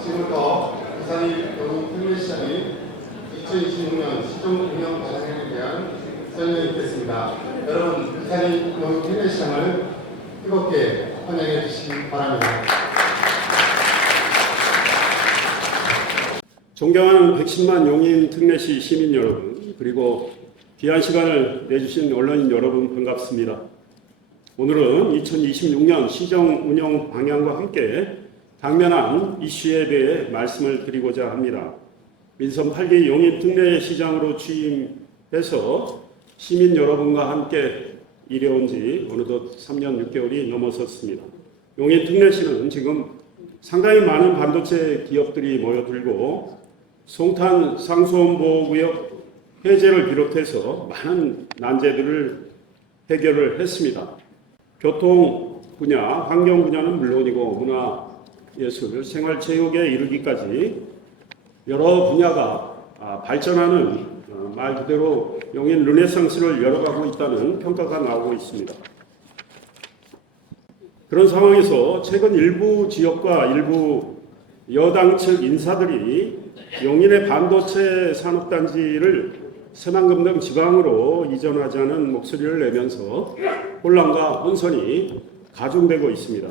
지금부터 부산의 경북특례시장이 2026년 시정 운영 방향에 대한 설명이 있겠습니다. 여러분, 부산의 경북특례시장을 뜨겁게 환영해 주시기 바랍니다. 존경하는 110만 용인 특례시 시민 여러분, 그리고 귀한 시간을 내주신 언론인 여러분 반갑습니다. 오늘은 2026년 시정 운영 방향과 함께 당면한 이슈에 대해 말씀을 드리고자 합니다. 민선 8기 용인 특례시장으로 취임해서 시민 여러분과 함께 일해온 지 어느덧 3년 6개월이 넘어섰습니다. 용인 특례시는 지금 상당히 많은 반도체 기업들이 모여들고 송탄 상수원보호구역 해제를 비롯해서 많은 난제들을 해결을 했습니다. 교통 분야, 환경 분야는 물론이고 문화, 예술, 생활체육에 이르기까지 여러 분야가 발전하는 말 그대로 용인 르네상스를 열어가고 있다는 평가가 나오고 있습니다. 그런 상황에서 최근 일부 지역과 일부 여당 측 인사들이 용인의 반도체 산업단지를 새만금 등 지방으로 이전하자는 목소리를 내면서 혼란과 혼선이 가중되고 있습니다.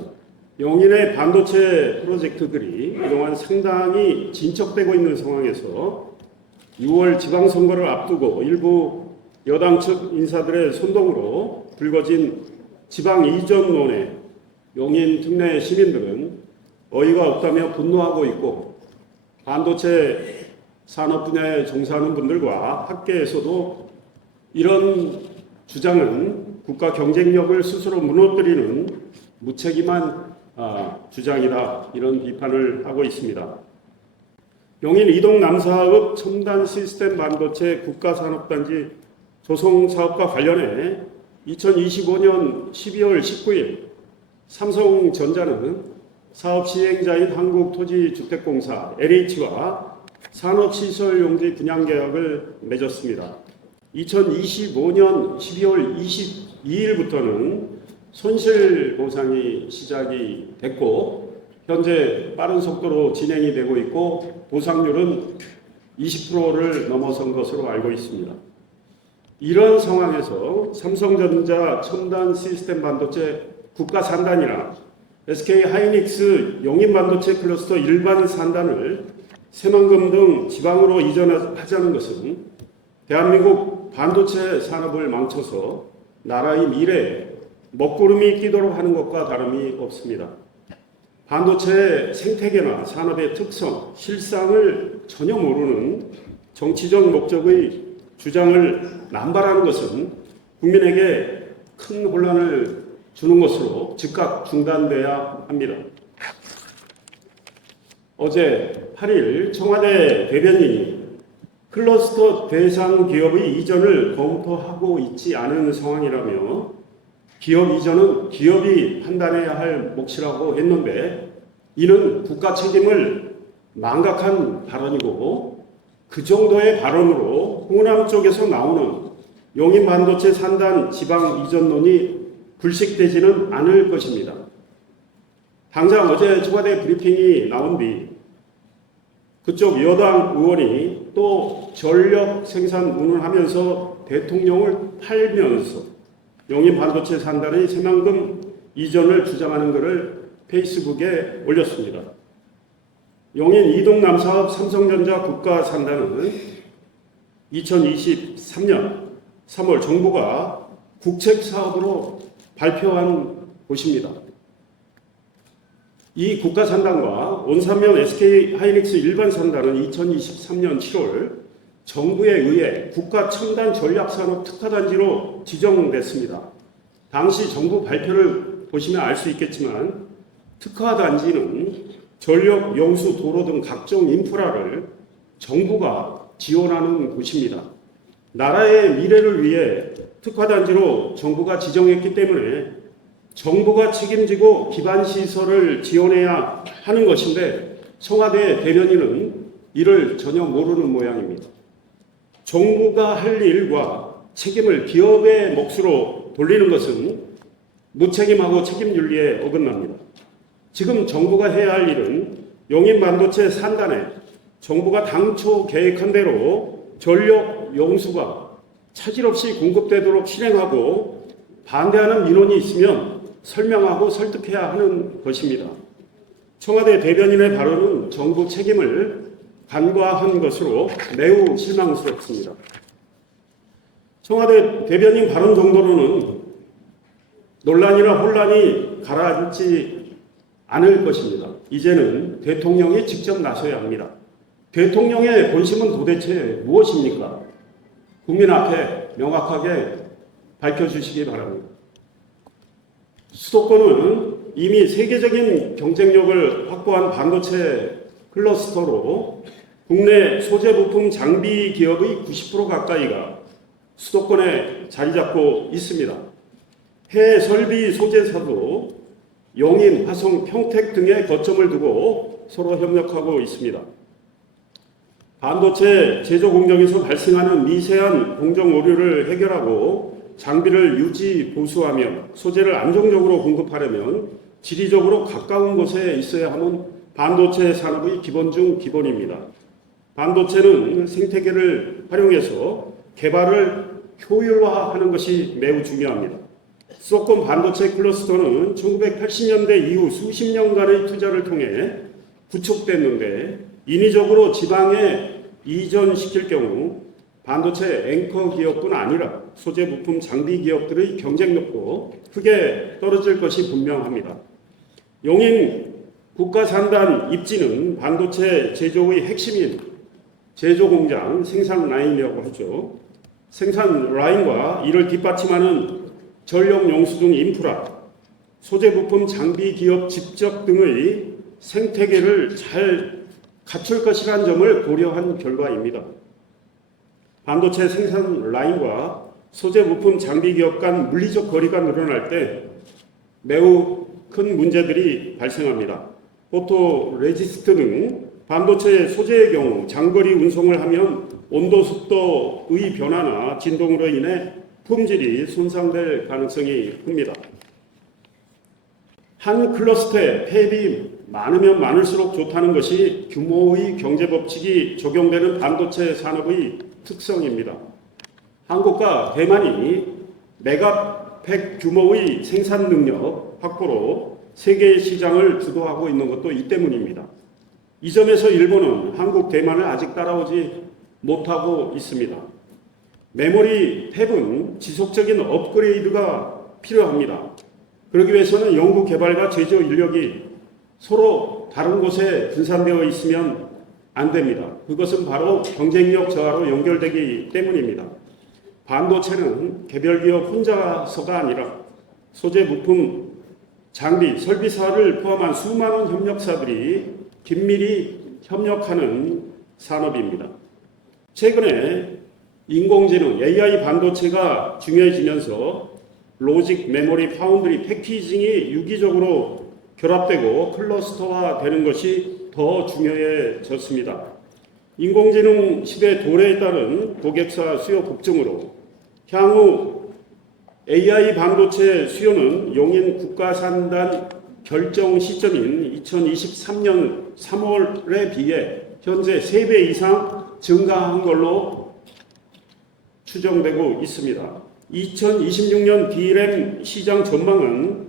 용인의 반도체 프로젝트들이 그동안 상당히 진척되고 있는 상황에서 6월 지방선거를 앞두고 일부 여당 측 인사들의 선동으로 불거진 지방 이전론에 용인 특례 시민들은 어이가 없다며 분노하고 있고, 반도체 산업 분야에 종사하는 분들과 학계에서도 이런 주장은 국가 경쟁력을 스스로 무너뜨리는 무책임한 주장이다, 이런 비판을 하고 있습니다. 용인 이동 남사읍 첨단 시스템 반도체 국가산업단지 조성 사업과 관련해 2025년 12월 19일 삼성전자는 사업 시행자인 한국토지주택공사 LH와 산업시설용지 분양계약을 맺었습니다. 2025년 12월 22일부터는 손실보상이 시작이 됐고 현재 빠른 속도로 진행이 되고 있고 보상률은 20%를 넘어선 것으로 알고 있습니다. 이런 상황에서 삼성전자 첨단 시스템 반도체 국가산단이나 SK하이닉스 용인반도체 클러스터 일반 산단을 새만금 등 지방으로 이전하자는 것은 대한민국 반도체 산업을 망쳐서 나라의 미래에 먹구름이 끼도록 하는 것과 다름이 없습니다. 반도체 생태계나 산업의 특성, 실상을 전혀 모르는 정치적 목적의 주장을 남발하는 것은 국민에게 큰 혼란을 주는 것으로 즉각 중단돼야 합니다. 어제 8일 청와대 대변인이 클러스터 대상 기업의 이전을 검토하고 있지 않은 상황이라며 기업 이전은 기업이 판단해야 할 몫이라고 했는데, 이는 국가 책임을 망각한 발언이고, 그 정도의 발언으로 호남 쪽에서 나오는 용인 반도체 산단 지방 이전론이 불식되지는 않을 것입니다. 당장 어제 청와대 브리핑이 나온 뒤 그쪽 여당 의원이 또 전력 생산 운운하면서 대통령을 팔면서 용인 반도체 산단의 새만금 이전을 주장하는 것을 페이스북에 올렸습니다. 용인 이동남 사업 삼성전자 국가 산단은 2023년 3월 정부가 국책 사업으로 발표한 곳입니다. 이 국가 산단과 온산면 SK하이닉스 일반 산단은 2023년 7월 정부에 의해 국가 첨단 전략산업 특화단지로 지정됐습니다. 당시 정부 발표를 보시면 알 수 있겠지만 특화단지는 전력, 용수, 도로 등 각종 인프라를 정부가 지원하는 곳입니다. 나라의 미래를 위해 특화단지로 정부가 지정했기 때문에 정부가 책임지고 기반시설을 지원해야 하는 것인데 청와대 대변인은 이를 전혀 모르는 모양입니다. 정부가 할 일과 책임을 기업의 몫으로 돌리는 것은 무책임하고 책임윤리에 어긋납니다. 지금 정부가 해야 할 일은 용인 반도체 산단에 정부가 당초 계획한 대로 전력 용수가 차질 없이 공급되도록 실행하고 반대하는 민원이 있으면 설명하고 설득해야 하는 것입니다. 청와대 대변인의 발언은 정부 책임을 간과한 것으로 매우 실망스럽습니다. 청와대 대변인 발언 정도로는 논란이나 혼란이 가라앉지 않을 것입니다. 이제는 대통령이 직접 나서야 합니다. 대통령의 본심은 도대체 무엇입니까? 국민 앞에 명확하게 밝혀주시기 바랍니다. 수도권은 이미 세계적인 경쟁력을 확보한 반도체 클러스터로 국내 소재 부품 장비 기업의 90% 가까이가 수도권에 자리 잡고 있습니다. 해외 설비 소재사도 용인, 화성, 평택 등에 거점을 두고 서로 협력하고 있습니다. 반도체 제조 공정에서 발생하는 미세한 공정 오류를 해결하고 장비를 유지 보수하며 소재를 안정적으로 공급하려면 지리적으로 가까운 곳에 있어야 하는 반도체 산업의 기본 중 기본입니다. 반도체는 생태계를 활용해서 개발을 효율화하는 것이 매우 중요합니다. 수도권 반도체 클러스터는 1980년대 이후 수십 년간의 투자를 통해 구축됐는데 인위적으로 지방에 이전시킬 경우 반도체 앵커 기업뿐 아니라 소재 부품 장비 기업들의 경쟁력도 크게 떨어질 것이 분명합니다. 용인 국가산단 입지는 반도체 제조의 핵심인 제조공장 생산 라인이라고 하죠. 생산 라인과 이를 뒷받침하는 전력 용수 등 인프라, 소재 부품 장비 기업 집적 등의 생태계를 잘 갖출 것이라는 점을 고려한 결과입니다. 반도체 생산 라인과 소재 부품 장비 기업 간 물리적 거리가 늘어날 때 매우 큰 문제들이 발생합니다. 포토 레지스트 등 반도체 소재의 경우 장거리 운송을 하면 온도 습도의 변화나 진동으로 인해 품질이 손상될 가능성이 큽니다. 한 클러스터에 폐입이 많으면 많을수록 좋다는 것이 규모의 경제 법칙이 적용되는 반도체 산업의 특성입니다. 한국과 대만이 메가팩 규모의 생산 능력 확보로 세계 시장을 주도하고 있는 것도 이 때문입니다. 이 점에서 일본은 한국, 대만을 아직 따라오지 못하고 있습니다. 메모리 팹은 지속적인 업그레이드가 필요합니다. 그러기 위해서는 연구 개발과 제조 인력이 서로 다른 곳에 분산되어 있으면 안 됩니다. 그것은 바로 경쟁력 저하로 연결되기 때문입니다. 반도체는 개별 기업 혼자서가 아니라 소재 부품, 장비, 설비사를 포함한 수많은 협력사들이 긴밀히 협력하는 산업입니다. 최근에 인공지능, AI 반도체가 중요해지면서 로직, 메모리, 파운드리, 패키징이 유기적으로 결합되고 클러스터화 되는 것이 더 중요해졌습니다. 인공지능 시대 도래에 따른 고객사 수요 급증으로 향후 AI 반도체 수요는 용인 국가산단 결정 시점인 2023년 3월에 비해 현재 3배 이상 증가한 걸로 추정되고 있습니다. 2026년 D램 시장 전망은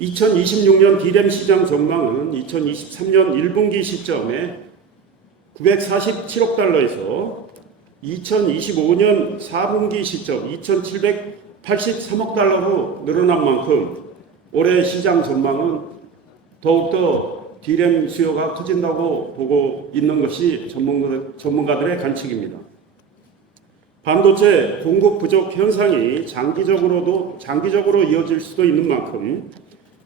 2023년 1분기 시점에 947억 달러에서 2025년 4분기 시점 2,783억 달러로 늘어난 만큼 올해 시장 전망은 더욱더 D램 수요가 커진다고 보고 있는 것이 전문가들의 관측입니다. 반도체 공급 부족 현상이 장기적으로 이어질 수도 있는 만큼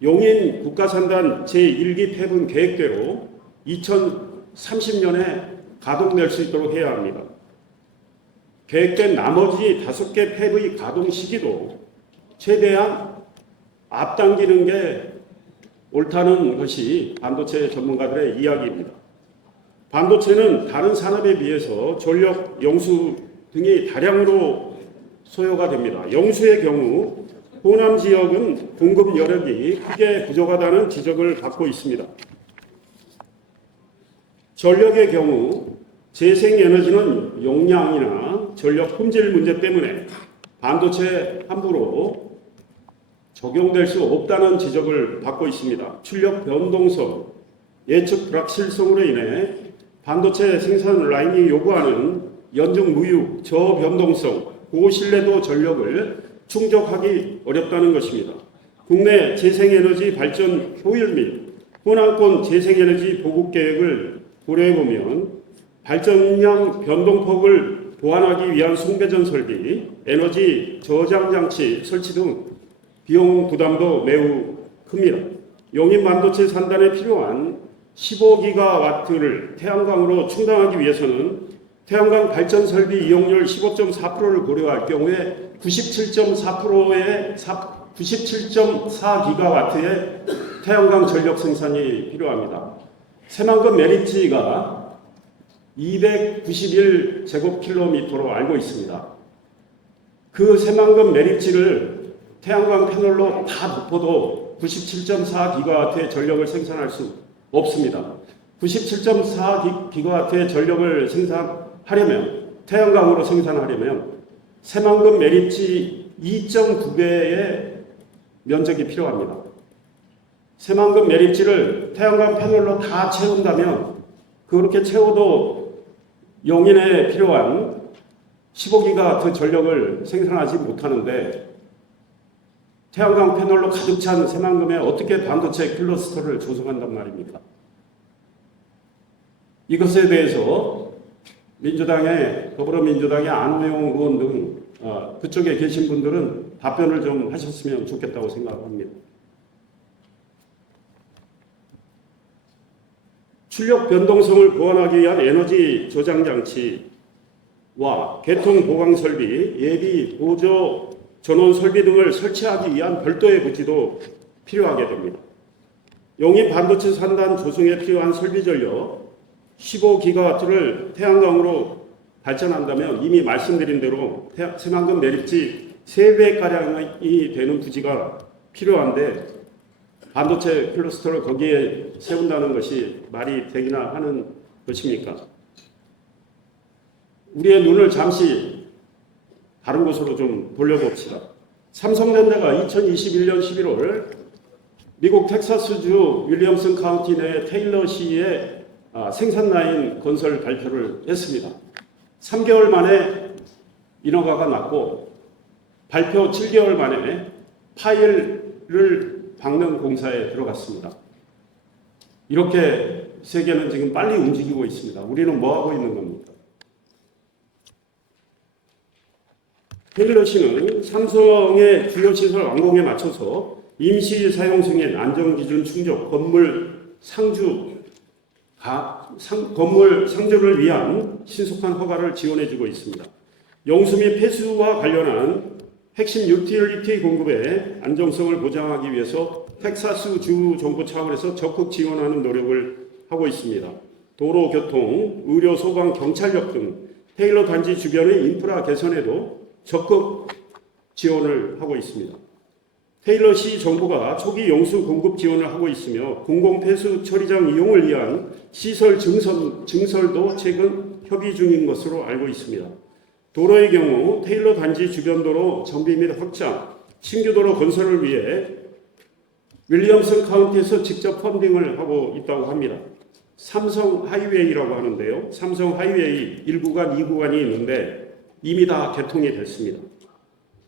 용인 국가산단 제1기 팹은 계획대로 2030년에 가동될 수 있도록 해야 합니다. 계획된 나머지 5개 팹의 가동 시기도 최대한 앞당기는 게 옳다는 것이 반도체 전문가들의 이야기입니다. 반도체는 다른 산업에 비해서 전력, 용수 등이 다량으로 소요가 됩니다. 용수의 경우 호남 지역은 공급 여력이 크게 부족하다는 지적을 받고 있습니다. 전력의 경우 재생에너지는 용량이나 전력 품질 문제 때문에 반도체에 함부로 적용될 수 없다는 지적을 받고 있습니다. 출력 변동성, 예측 불확실성으로 인해 반도체 생산 라인이 요구하는 연중 무휴, 저변동성, 고신뢰도 전력을 충족하기 어렵다는 것입니다. 국내 재생에너지 발전 효율 및 호남권 재생에너지 보급 계획을 고려해보면 발전량 변동폭을 보완하기 위한 송배전 설비, 에너지 저장 장치 설치 등 비용 부담도 매우 큽니다. 용인 반도체 산단에 필요한 15기가와트를 태양광으로 충당하기 위해서는 태양광 발전 설비 이용률 15.4%를 고려할 경우에 97.4기가와트의 태양광 전력 생산이 필요합니다. 새만금 메리츠가 291제곱킬로미터로 알고 있습니다. 그 새만금 메리츠를 태양광 패널로 다 덮어도 97.4기가와트의 전력을 생산할 수 없습니다. 97.4기가와트의 전력을 생산하려면, 태양광으로 생산하려면 새만금 메리츠 2.9배의 면적이 필요합니다. 새만금 메리츠를 태양광 패널로 다 채운다면 그렇게 채워도 용인에 필요한 15기가와트 전력을 생산하지 못하는데 태양광 패널로 가득 찬 새만금에 어떻게 반도체 클러스터를 조성한단 말입니까? 이것에 대해서 더불어민주당의 안호영 의원 등 그쪽에 계신 분들은 답변을 좀 하셨으면 좋겠다고 생각합니다. 출력 변동성을 보완하기 위한 에너지 저장 장치와 개통 보강 설비, 예비 보조 전원 설비 등을 설치하기 위한 별도의 부지도 필요하게 됩니다. 용인 반도체 산단 조성에 필요한 설비 전력 15기가와트를 태양광으로 발전한다면 이미 말씀드린 대로 새만금 메리츠 3배가량이 되는 부지가 필요한데 반도체 클러스터를 거기에 세운다는 것이 말이 되기나 하는 것입니까? 우리의 눈을 잠시 다른 곳으로 좀 돌려봅시다. 삼성전자가 2021년 11월 미국 텍사스주 윌리엄슨 카운티 내 테일러시의 생산 라인 건설 발표를 했습니다. 3개월 만에 인허가가 났고 발표 7개월 만에 파일을 박는 공사에 들어갔습니다. 이렇게 세계는 지금 빨리 움직이고 있습니다. 우리는 뭐 하고 있는 겁니까? 테일러시는 삼성의 주요 시설 완공에 맞춰서 임시 사용 승인, 안전기준 충족, 건물 상주를 위한 신속한 허가를 지원해주고 있습니다. 용수 및 폐수와 관련한 핵심 유틸리티 공급의 안정성을 보장하기 위해서 텍사스 주 정부 차원에서 적극 지원하는 노력을 하고 있습니다. 도로, 교통, 의료, 소방, 경찰력 등 테일러 단지 주변의 인프라 개선에도 적극 지원을 하고 있습니다. 테일러시 정부가 초기 용수 공급 지원을 하고 있으며 공공폐수 처리장 이용을 위한 시설 증설도 최근 협의 중인 것으로 알고 있습니다. 도로의 경우 테일러 단지 주변 도로 정비 및 확장, 신규 도로 건설을 위해 윌리엄슨 카운티에서 직접 펀딩을 하고 있다고 합니다. 삼성 하이웨이라고 하는데요. 삼성 하이웨이 1구간, 2구간이 있는데 이미 다 개통이 됐습니다.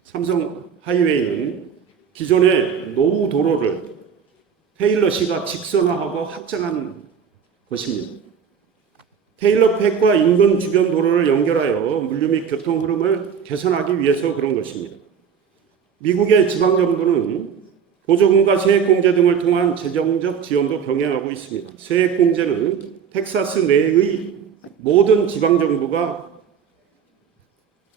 삼성 하이웨이는 기존의 노후 도로를 테일러시가 직선화하고 확장한 것입니다. 테일러팩과 인근 주변 도로를 연결하여 물류 및 교통 흐름을 개선하기 위해서 그런 것입니다. 미국의 지방정부는 보조금과 세액공제 등을 통한 재정적 지원도 병행하고 있습니다. 세액공제는 텍사스 내의 모든 지방정부가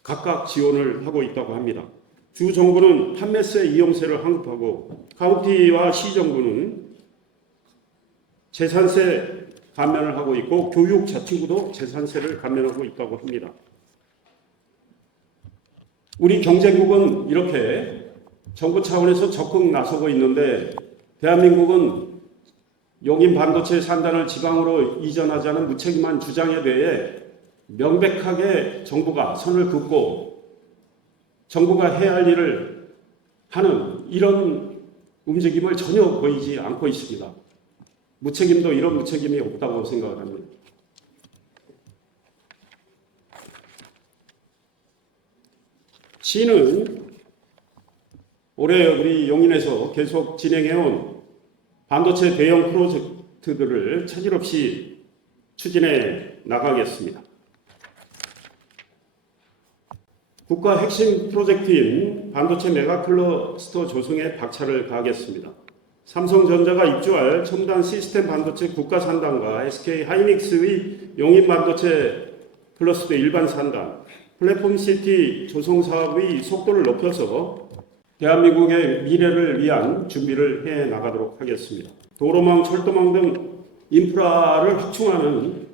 각각 지원을 하고 있다고 합니다. 주 정부는 판매세 이용세를 환급하고 카운티와 시정부는 재산세 감면을 하고 있고 교육 자치구도 재산세를 감면하고 있다고 합니다. 우리 경제국은 이렇게 정부 차원에서 적극 나서고 있는데 대한민국은 용인 반도체 산단을 지방으로 이전하자는 무책임한 주장에 대해 명백하게 정부가 선을 긋고 정부가 해야 할 일을 하는 이런 움직임을 전혀 보이지 않고 있습니다. 무책임도 이런 무책임이 없다고 생각을 합니다. 시는 올해 우리 용인에서 계속 진행해온 반도체 대형 프로젝트들을 차질 없이 추진해 나가겠습니다. 국가 핵심 프로젝트인 반도체 메가클러스터 조성에 박차를 가하겠습니다. 삼성전자가 입주할 첨단 시스템 반도체 국가 산단과 SK 하이닉스의 용인 반도체 클러스터 일반 산단, 플랫폼 시티 조성 사업의 속도를 높여서 대한민국의 미래를 위한 준비를 해 나가도록 하겠습니다. 도로망, 철도망 등 인프라를 확충하는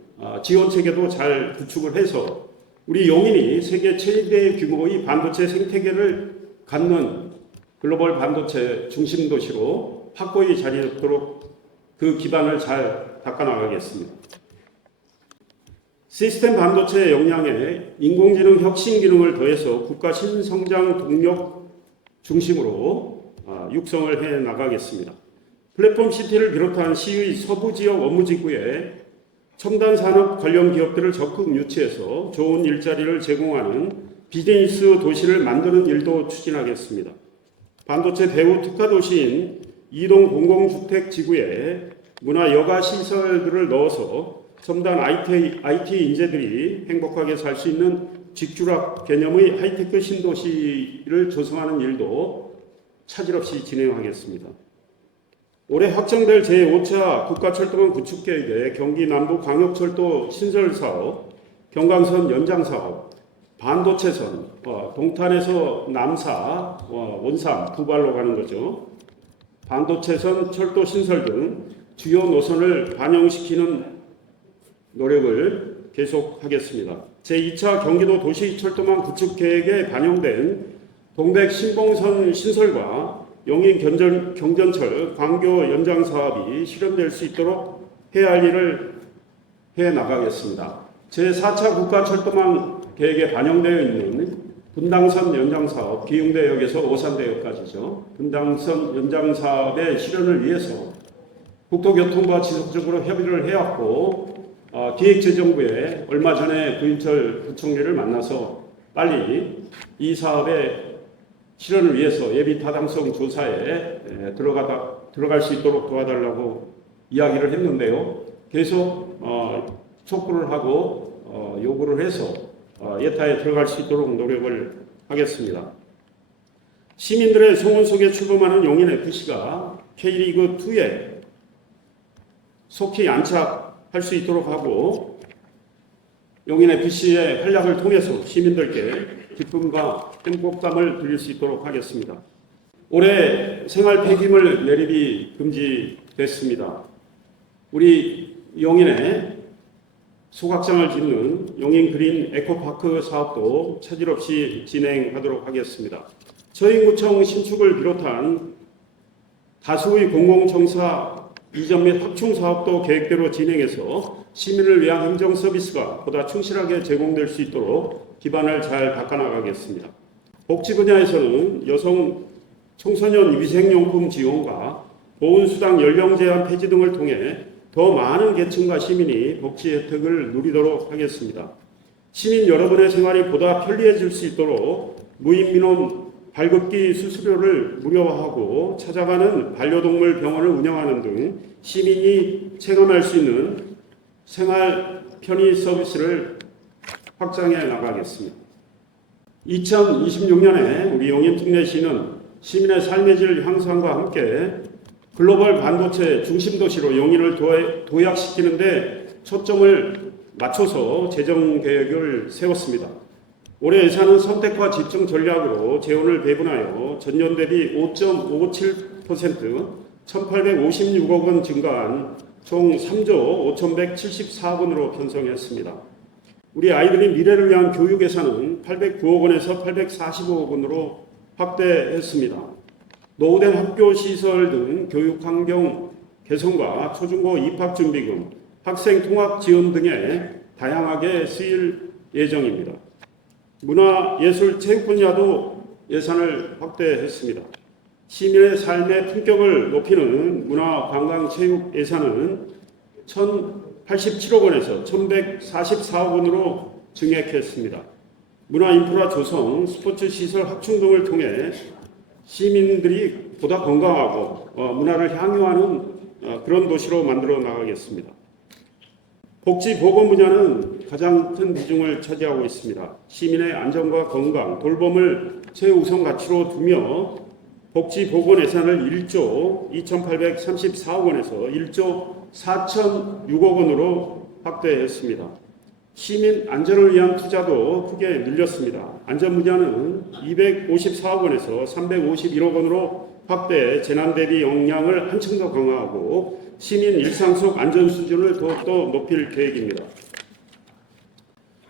지원 체계도 잘 구축을 해서 우리 용인이 세계 최대 규모의 반도체 생태계를 갖는 글로벌 반도체 중심 도시로 확고히 자리 잡도록 그 기반을 잘 닦아나가겠습니다. 시스템 반도체 역량에 인공지능 혁신 기능을 더해서 국가 신성장 동력 중심으로 육성을 해 나가겠습니다. 플랫폼 시티를 비롯한 시의 서부 지역 업무지구에 첨단 산업 관련 기업들을 적극 유치해서 좋은 일자리를 제공하는 비즈니스 도시를 만드는 일도 추진하겠습니다. 반도체 대우 특화 도시인 이동 공공주택 지구에 문화 여가 시설들을 넣어서 첨단 IT 인재들이 행복하게 살 수 있는 직주락 개념의 하이테크 신도시를 조성하는 일도 차질 없이 진행하겠습니다. 올해 확정될 제5차 국가철도망 구축 계획에 경기 남부 광역철도 신설 사업, 경강선 연장 사업, 반도체선, 동탄에서 남사, 원삼 두 발로 가는 거죠. 반도체선 철도 신설 등 주요 노선을 반영시키는 노력을 계속하겠습니다. 제2차 경기도 도시철도망 구축 계획에 반영된 동백 신봉선 신설과 용인 경전철 광교 연장 사업이 실현될 수 있도록 해야 할 일을 해 나가겠습니다. 제4차 국가철도망 계획에 반영되어 있는 분당선 연장 사업, 기흥대역에서 오산대역까지죠. 분당선 연장 사업의 실현을 위해서 국토교통부와 지속적으로 협의를 해왔고 기획재정부에 얼마 전에 부인철 부총리를 만나서 빨리 이 사업의 실현을 위해서 예비 타당성 조사에 들어갈 수 있도록 도와달라고 이야기를 했는데요. 계속 촉구를 하고 요구를 해서 예타에 들어갈 수 있도록 노력을 하겠습니다. 시민들의 소원 속에 출범하는 용인FC가 K리그2에 속히 안착할 수 있도록 하고 용인FC의 활약을 통해서 시민들께 기쁨과 행복감을 드릴 수 있도록 하겠습니다. 올해 생활 폐기물 매립이 금지됐습니다. 우리 용인에 소각장을 짓는 용인 그린 에코파크 사업도 차질 없이 진행하도록 하겠습니다. 서인구청 신축을 비롯한 다수의 공공청사 이전 및 확충 사업도 계획대로 진행해서 시민을 위한 행정 서비스가 보다 충실하게 제공될 수 있도록 기반을 잘 닦아나가겠습니다. 복지 분야에서는 여성 청소년 위생용품 지원과 보훈수당 연령 제한 폐지 등을 통해 더 많은 계층과 시민이 복지 혜택을 누리도록 하겠습니다. 시민 여러분의 생활이 보다 편리해질 수 있도록 무임민원 발급기 수수료를 무료화하고 찾아가는 반려동물 병원을 운영하는 등 시민이 체감할 수 있는 생활 편의 서비스를 확장해 나가겠습니다. 2026년에 우리 용인특례시는 시민의 삶의 질 향상과 함께 글로벌 반도체 중심 도시로 용인을 도약시키는 데 초점을 맞춰서 재정 계획을 세웠습니다. 올해 예산은 선택과 집중 전략으로 재원을 배분하여 전년 대비 5.57% 1,856억 원 증가한 총 3조 5,174원으로 편성했습니다. 우리 아이들의 미래를 위한 교육 예산은 809억 원에서 845억 원으로 확대했습니다. 노후된 학교 시설 등 교육 환경 개선과 초중고 입학준비금, 학생 통학 지원 등에 다양하게 쓰일 예정입니다. 문화예술 체육 분야도 예산을 확대했습니다. 시민의 삶의 품격을 높이는 문화관광체육 예산은 1,087억 원에서 1,144억 원으로 증액했습니다. 문화인프라 조성, 스포츠시설 확충 등을 통해 시민들이 보다 건강하고 문화를 향유하는 그런 도시로 만들어 나가겠습니다. 복지보건 분야는 가장 큰 비중을 차지하고 있습니다. 시민의 안전과 건강, 돌봄을 최우선 가치로 두며 복지보건 예산을 1조 2,834억 원에서 1조 4,006억 원으로 확대했습니다. 시민 안전을 위한 투자도 크게 늘렸습니다. 안전 분야는 254억 원에서 351억 원으로 확대, 재난 대비 역량을 한층 더 강화하고 시민 일상 속 안전 수준을 더욱더 높일 계획입니다.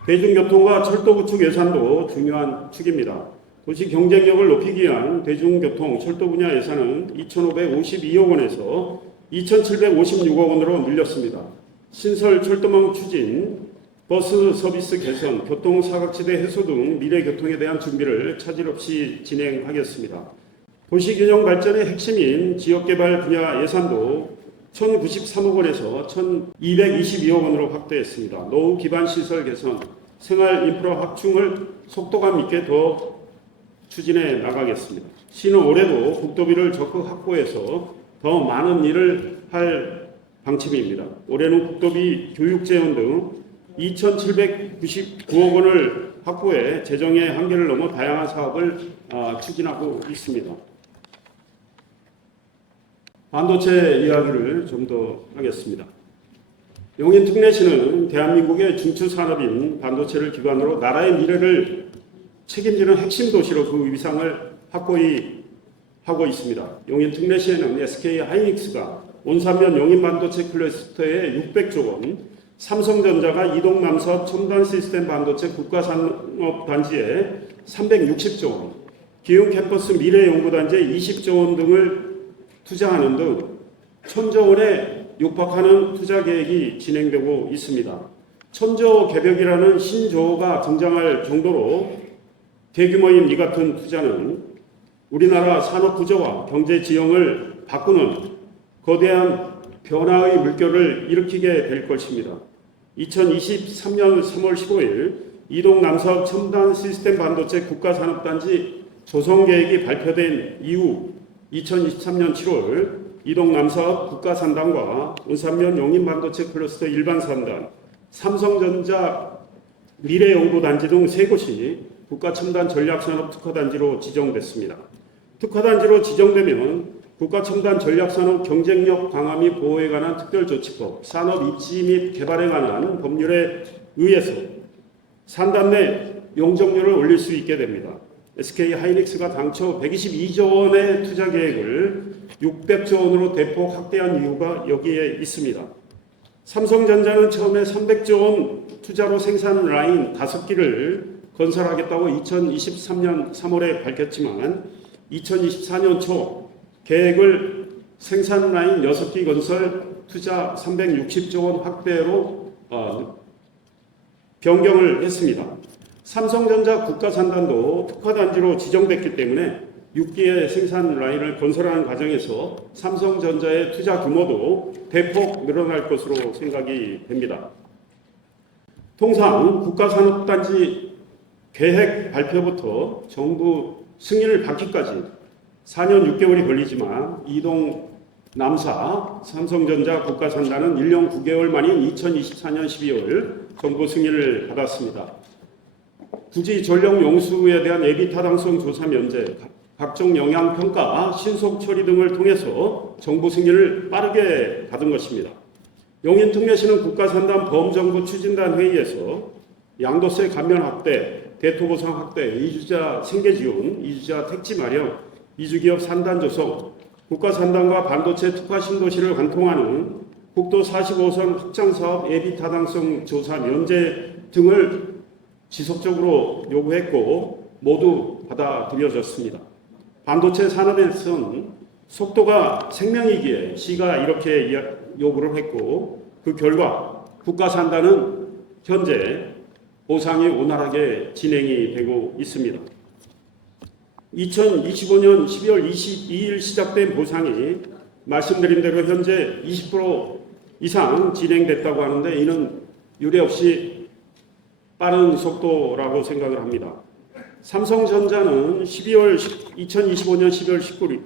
대중교통과 철도 구축 예산도 중요한 축입니다. 도시 경쟁력을 높이기 위한 대중교통, 철도 분야 예산은 2,552억 원에서 2,756억 원으로 늘렸습니다. 신설 철도망 추진, 버스 서비스 개선, 교통 사각지대 해소 등 미래 교통에 대한 준비를 차질 없이 진행하겠습니다. 도시균형 발전의 핵심인 지역개발 분야 예산도 1,093억 원에서 1,222억 원으로 확대했습니다. 노후 기반 시설 개선, 생활 인프라 확충을 속도감 있게 더 추진해 나가겠습니다. 시는 올해도 국도비를 적극 확보해서 더 많은 일을 할 방침입니다. 올해는 국도비, 교육 재원 등 2,799억 원을 확보해 재정의 한계를 넘어 다양한 사업을 추진하고 있습니다. 반도체 이야기를 좀 더 하겠습니다. 용인 특례시는 대한민국의 중추 산업인 반도체를 기반으로 나라의 미래를 책임지는 핵심 도시로 그 위상을 확고히 하고 있습니다. 용인 특례시에는 SK 하이닉스가 온산면 용인 반도체 클러스터에 600조 원, 삼성전자가 이동 남사업 첨단 시스템 반도체 국가산업단지에 360조 원, 기흥 캠퍼스 미래연구단지에 20조 원 등을 투자하는 등 1,000조 원에 육박하는 투자 계획이 진행되고 있습니다. 천조 개벽이라는 신조어가 등장할 정도로 대규모인 이 같은 투자는 우리나라 산업 구조와 경제 지형을 바꾸는 거대한 변화의 물결을 일으키게 될 것입니다. 2023년 3월 15일 이동 남사업 첨단 시스템 반도체 국가산업단지 조성 계획이 발표된 이후 2023년 7월 이동 남사업 국가산단과 온산면 용인 반도체 클러스터 일반 산단, 삼성전자 미래연구단지 등 3곳이 국가첨단 전략산업 특화단지로 지정됐습니다. 특화단지로 지정되면 국가첨단 전략산업 경쟁력 강화 및 보호에 관한 특별조치법, 산업 입지 및 개발에 관한 법률에 의해서 산단 내 용적률을 올릴 수 있게 됩니다. SK 하이닉스가 당초 122조 원의 투자 계획을 600조 원으로 대폭 확대한 이유가 여기에 있습니다. 삼성전자는 처음에 300조 원 투자로 생산 라인 5기를 건설하겠다고 2023년 3월에 밝혔지만 2024년 초 계획을 생산 라인 6기 건설 투자 360조 원 확대로 변경을 했습니다. 삼성전자 국가산단도 특화단지로 지정됐기 때문에 6기의 생산 라인을 건설하는 과정에서 삼성전자의 투자 규모도 대폭 늘어날 것으로 생각이 됩니다. 통상 국가산업단지 계획 발표부터 정부 승인을 받기까지 4년 6개월이 걸리지만 이동 남사 삼성전자 국가산단은 1년 9개월 만인 2024년 12월 정부 승인을 받았습니다. 부지 전력 용수에 대한 예비 타당성 조사 면제, 각종 영향 평가, 신속 처리 등을 통해서 정부 승인을 빠르게 받은 것입니다. 용인 특례시는 국가산단 범정부 추진단 회의에서 양도세 감면 확대, 대토보상 확대, 이주자 생계 지원, 이주자 택지 마련, 이주기업 산단 조성, 국가산단과 반도체 특화 신도시를 관통하는 국도 45선 확장사업 예비 타당성 조사 면제 등을 지속적으로 요구했고 모두 받아들여졌습니다. 반도체 산업에서는 속도가 생명이기에 시가 이렇게 요구를 했고, 그 결과 국가산단은 현재 보상이 원활하게 진행이 되고 있습니다. 2025년 12월 22일 시작된 보상이 말씀드린 대로 현재 20% 이상 진행됐다고 하는데, 이는 유례없이 빠른 속도라고 생각을 합니다. 삼성전자는 2025년 12월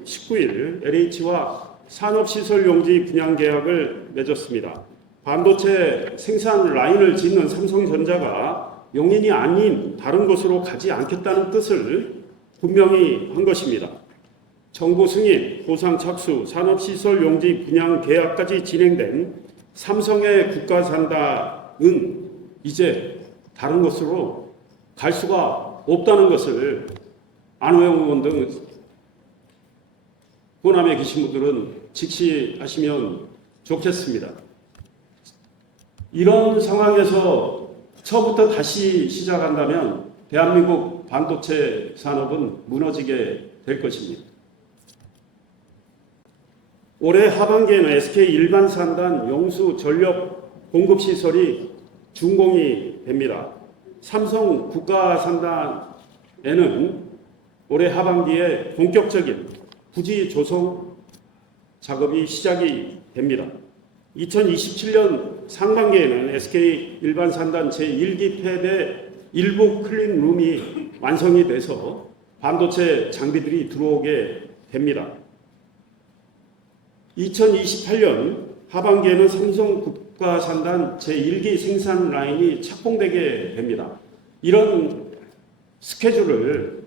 19일 LH와 산업시설 용지 분양 계약을 맺었습니다. 반도체 생산 라인을 짓는 삼성전자가 용인이 아닌 다른 곳으로 가지 않겠다는 뜻을 분명히 한 것입니다. 정부 승인, 보상 착수, 산업시설 용지 분양 계약까지 진행된 삼성의 국가산단은 이제 다른 곳으로 갈 수가 없다는 것을 안호영 의원 등 호남에 계신 분들은 직시하시면 좋겠습니다. 이런 상황에서 처음부터 다시 시작한다면 대한민국 반도체 산업은 무너지게 될 것입니다. 올해 하반기에는 SK 일반 산단 용수 전력 공급 시설이 준공이 됩니다. 삼성 국가 산단에는 올해 하반기에 본격적인 부지 조성 작업이 시작이 됩니다. 2027년 상반기에는 SK 일반 산단 제1기 팹의 일부 클린룸이 완성이 돼서 반도체 장비들이 들어오게 됩니다. 2028년 하반기에는 삼성 국가산단 제1기 생산 라인이 착공되게 됩니다. 이런 스케줄을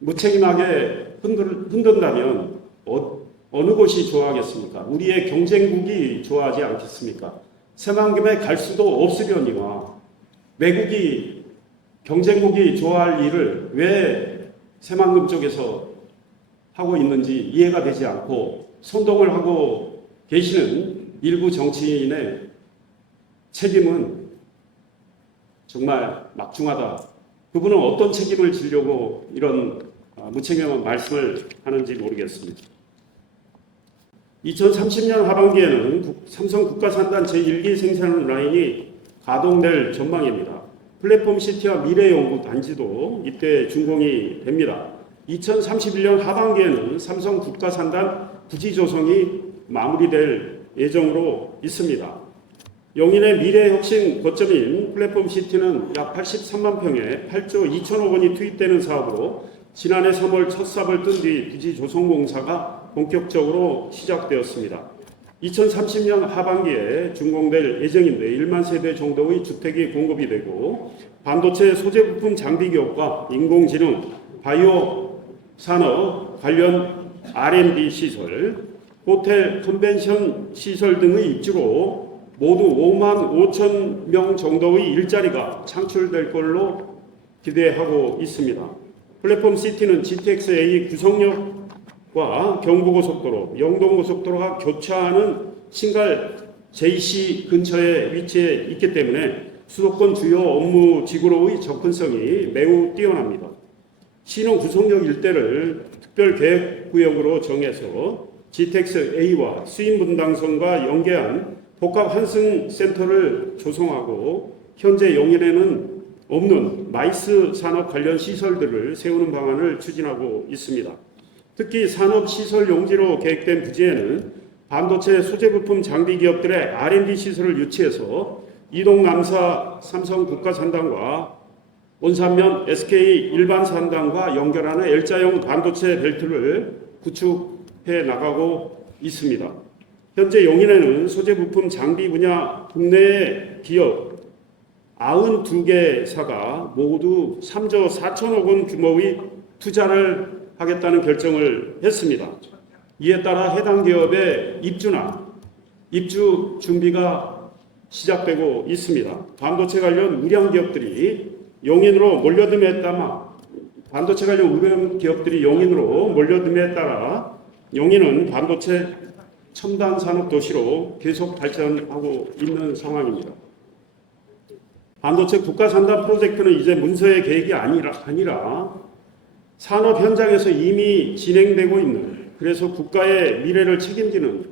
무책임하게 흔든다면 어느 곳이 좋아하겠습니까? 우리의 경쟁국이 좋아하지 않겠습니까? 새만금에 갈 수도 없으려니와 외국이 경쟁국이 좋아할 일을 왜 새만금 쪽에서 하고 있는지 이해가 되지 않고 선동을 하고 계시는 일부 정치인의 책임은 정말 막중하다. 그분은 어떤 책임을 지려고 이런 무책임한 말씀을 하는지 모르겠습니다. 2030년 하반기에는 삼성 국가산단 제1기 생산 라인이 가동될 전망입니다. 플랫폼 시티와 미래연구 단지도 이때 준공이 됩니다. 2031년 하반기에는 삼성 국가산단 부지 조성이 마무리될 예정으로 있습니다. 용인의 미래혁신 거점인 플랫폼 시티는 약 83만 평에 8조 2천억 원이 투입되는 사업으로 지난해 3월 첫 삽을 뜬 뒤 부지 조성 공사가 본격적으로 시작되었습니다. 2030년 하반기에 준공될 예정인데 1만 세대 정도의 주택이 공급이 되고 반도체 소재 부품 장비 기업과 인공지능, 바이오 산업 관련 R&D 시설, 호텔, 컨벤션 시설 등의 입주로 모두 5만 5천 명 정도의 일자리가 창출될 걸로 기대하고 있습니다. 플랫폼 시티는 GTX-A 구성역과 경부고속도로, 영동고속도로가 교차하는 신갈 JC 근처에 위치해 있기 때문에 수도권 주요 업무 지구로의 접근성이 매우 뛰어납니다. 시는 구성역 일대를 특별계획구역으로 정해서 GTX-A와 수인분당선과 연계한 복합 환승센터를 조성하고 현재 용인에는 없는 마이스 산업 관련 시설들을 세우는 방안을 추진하고 있습니다. 특히 산업시설 용지로 계획된 부지에는 반도체 소재부품 장비 기업들의 R&D 시설을 유치해서 이동 남사 삼성 국가산단과 온산면 SK 일반 산단과 연결하는 L자형 반도체 벨트를 구축해 나가고 있습니다. 현재 용인에는 소재부품 장비 분야 국내 기업 92개사가 모두 3조 4천억 원 규모의 투자를 하겠다는 결정을 했습니다. 이에 따라 해당 기업의 입주 준비가 시작되고 있습니다. 반도체 관련 우량 기업들이 용인으로 몰려듦에 따라 용인은 반도체 첨단 산업 도시로 계속 발전하고 있는 상황입니다. 반도체 국가산단 프로젝트는 이제 문서의 계획이 아니라 산업 현장에서 이미 진행되고 있는 그래서 국가의 미래를 책임지는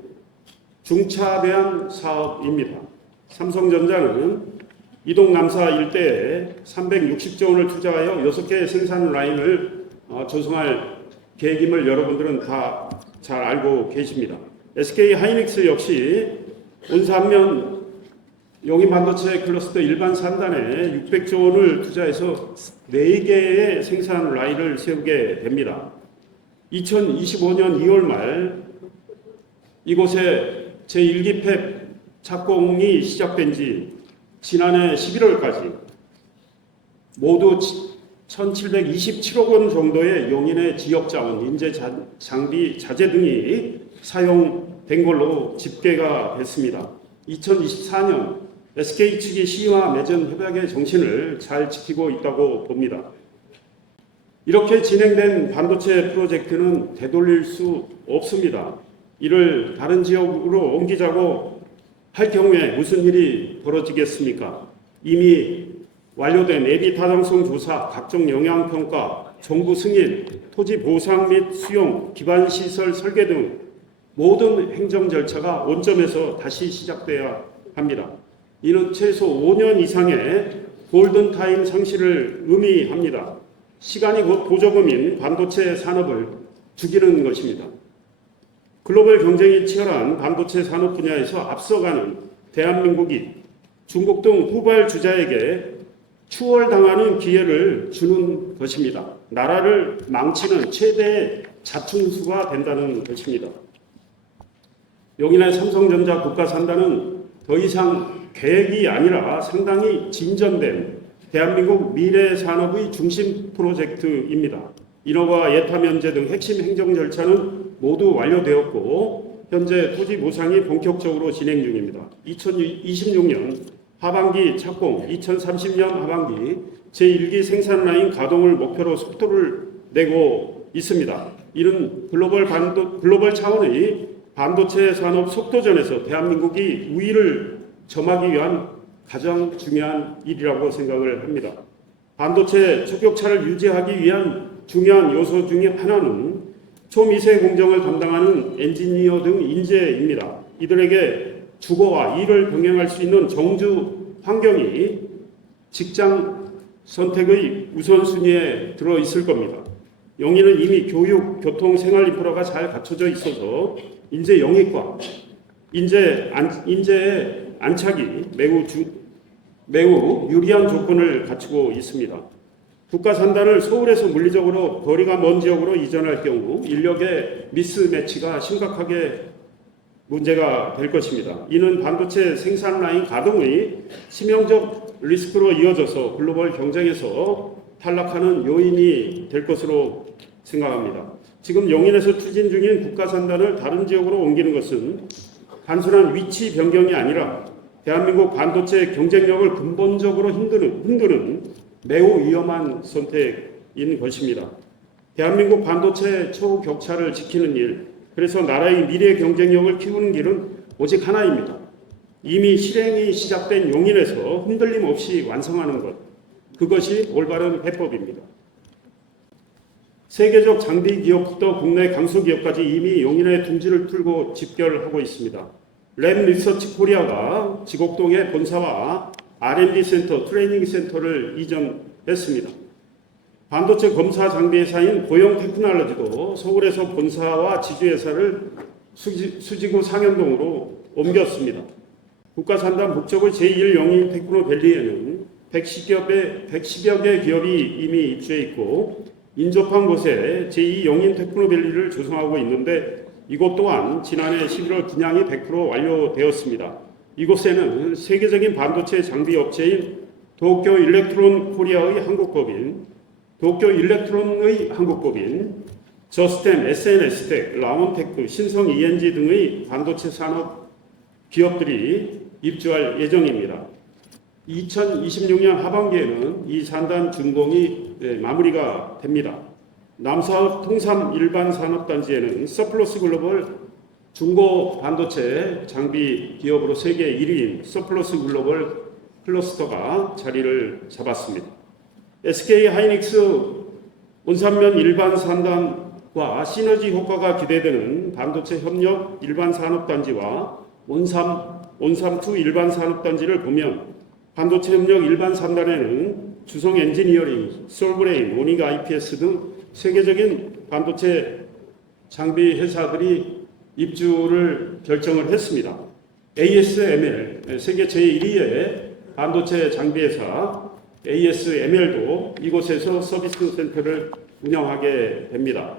중차대한 사업입니다. 삼성전자는 이동 남사 일대에 360조 원을 투자하여 6개의 생산 라인을 조성할 계획임을 여러분들은 다 잘 알고 계십니다. SK 하이닉스 역시 온산면 용인 반도체 클러스터 일반 산단에 600조 원을 투자해서 4개의 생산 라인을 세우게 됩니다. 2025년 2월 말 이곳에 제1기 팹 착공이 시작된 지 지난해 11월까지 모두 1,727억 원 정도의 용인의 지역자원, 인재, 장비, 자재 등이 사용된 걸로 집계가 됐습니다. 2024년 SK 측이 시와 맺은 협약의 정신을 잘 지키고 있다고 봅니다. 이렇게 진행된 반도체 프로젝트는 되돌릴 수 없습니다. 이를 다른 지역으로 옮기자고 할 경우에 무슨 일이 벌어지겠습니까? 이미 완료된 예비 타당성 조사, 각종 영향평가, 정부 승인, 토지 보상 및 수용, 기반 시설 설계 등 모든 행정 절차가 원점에서 다시 시작돼야 합니다. 이는 최소 5년 이상의 골든타임 상실을 의미합니다. 시간이 곧 보조금인 반도체 산업을 죽이는 것입니다. 글로벌 경쟁이 치열한 반도체 산업 분야에서 앞서가는 대한민국이 중국 등 후발주자에게 추월당하는 기회를 주는 것입니다. 나라를 망치는 최대의 자충수가 된다는 것입니다. 용인의 삼성전자 국가산단은 더 이상 계획이 아니라 상당히 진전된 대한민국 미래 산업의 중심 프로젝트입니다. 인허가 예타 면제 등 핵심 행정 절차는 모두 완료되었고 현재 토지 보상이 본격적으로 진행 중입니다. 2026년 하반기 착공, 2030년 하반기 제1기 생산 라인 가동을 목표로 속도를 내고 있습니다. 이는 글로벌 차원의 반도체 산업 속도전에서 대한민국이 우위를 점하기 위한 가장 중요한 일이라고 생각을 합니다. 반도체 촉격차를 유지하기 위한 중요한 요소 중에 하나는 초미세 공정을 담당하는 엔지니어 등 인재입니다. 이들에게 주거와 일을 병행할 수 있는 정주 환경이 직장 선택의 우선순위에 들어 있을 겁니다. 용인은 이미 교육, 교통, 생활 인프라가 잘 갖춰져 있어서 인재 영입과 인재의 안착이 매우 유리한 조건을 갖추고 있습니다. 국가산단을 서울에서 물리적으로 거리가 먼 지역으로 이전할 경우 인력의 미스매치가 심각하게 문제가 될 것입니다. 이는 반도체 생산 라인 가동의 치명적 리스크로 이어져서 글로벌 경쟁에서 탈락하는 요인이 될 것으로 생각합니다. 지금 용인에서 추진 중인 국가산단을 다른 지역으로 옮기는 것은 단순한 위치 변경이 아니라 대한민국 반도체 경쟁력을 근본적으로 흔드는 매우 위험한 선택인 것입니다. 대한민국 반도체 초격차를 지키는 일, 그래서 나라의 미래 경쟁력을 키우는 길은 오직 하나입니다. 이미 실행이 시작된 용인에서 흔들림 없이 완성하는 것, 그것이 올바른 해법입니다. 세계적 장비 기업부터 국내 강소 기업까지 이미 용인에 둥지를 틀고 집결하고 있습니다. 램 리서치 코리아가 지곡동에 본사와 R&D 센터, 트레이닝 센터를 이전했습니다. 반도체 검사 장비 회사인 고영 테크놀로지도 서울에서 본사와 지주회사를 수지구 상현동으로 옮겼습니다. 국가산단 목적의 제1 용인 테크노밸리에는 110여 개 기업이 이미 입주해 있고 인접한 곳에 제2 용인 테크노밸리를 조성하고 있는데 이곳 또한 지난해 11월 분양이 100% 완료되었습니다. 이곳에는 세계적인 반도체 장비 업체인 도쿄 일렉트론 코리아의 한국법인, 도쿄 일렉트론의 한국법인, 저스템, SNS텍, 라몬테크, 신성 ENG 등의 반도체 산업 기업들이 입주할 예정입니다. 2026년 하반기에는 이 산단 준공이 마무리가 됩니다. 남사업 통삼 일반 산업단지에는 서플러스 글로벌 중고 반도체 장비 기업으로 세계 1위인 서플러스 글로벌 클러스터가 자리를 잡았습니다. SK 하이닉스 온산면 일반 산단 시너지 효과가 기대되는 반도체 협력 일반 산업단지와 온삼2 일반 산업단지를 보면 반도체 협력 일반 3단에는 주성 엔지니어링, 솔브레인, 오닉 IPS 등 세계적인 반도체 장비 회사들이 입주를 결정을 했습니다. ASML, 세계 제1위의 반도체 장비 회사 ASML도 이곳에서 서비스 센터를 운영하게 됩니다.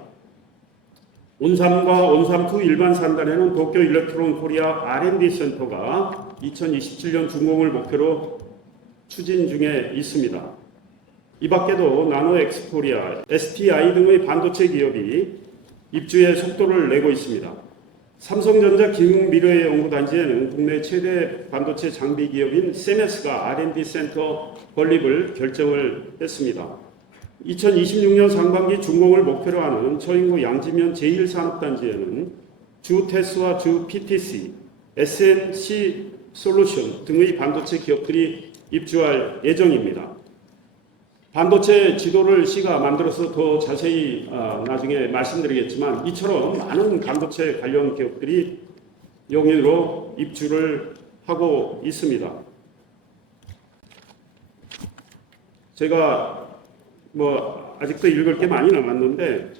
온삼과 온삼2 일반 3단에는 도쿄 일렉트론 코리아 R&D 센터가 2027년 준공을 목표로 추진 중에 있습니다. 이 밖에도 나노 엑스코리아, STI 등의 반도체 기업이 입주에 속도를 내고 있습니다. 삼성전자 기흥미래의 연구단지에는 국내 최대 반도체 장비 기업인 세메스가 R&D 센터 건립을 결정을 했습니다. 2026년 상반기 준공을 목표로 하는 처인구 양지면 제1산업단지에는 주테스와 주 PTC, SNC 솔루션 등의 반도체 기업들이 입주할 예정입니다. 반도체 지도를 시가 만들어서 더 자세히 나중에 말씀드리겠지만 이처럼 많은 반도체 관련 기업들이 용인으로 입주를 하고 있습니다. 제가 아직도 읽을 게 많이 남았는데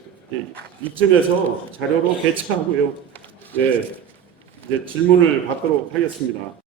이쯤에서 자료로 배치하고요. 네, 이제 질문을 받도록 하겠습니다.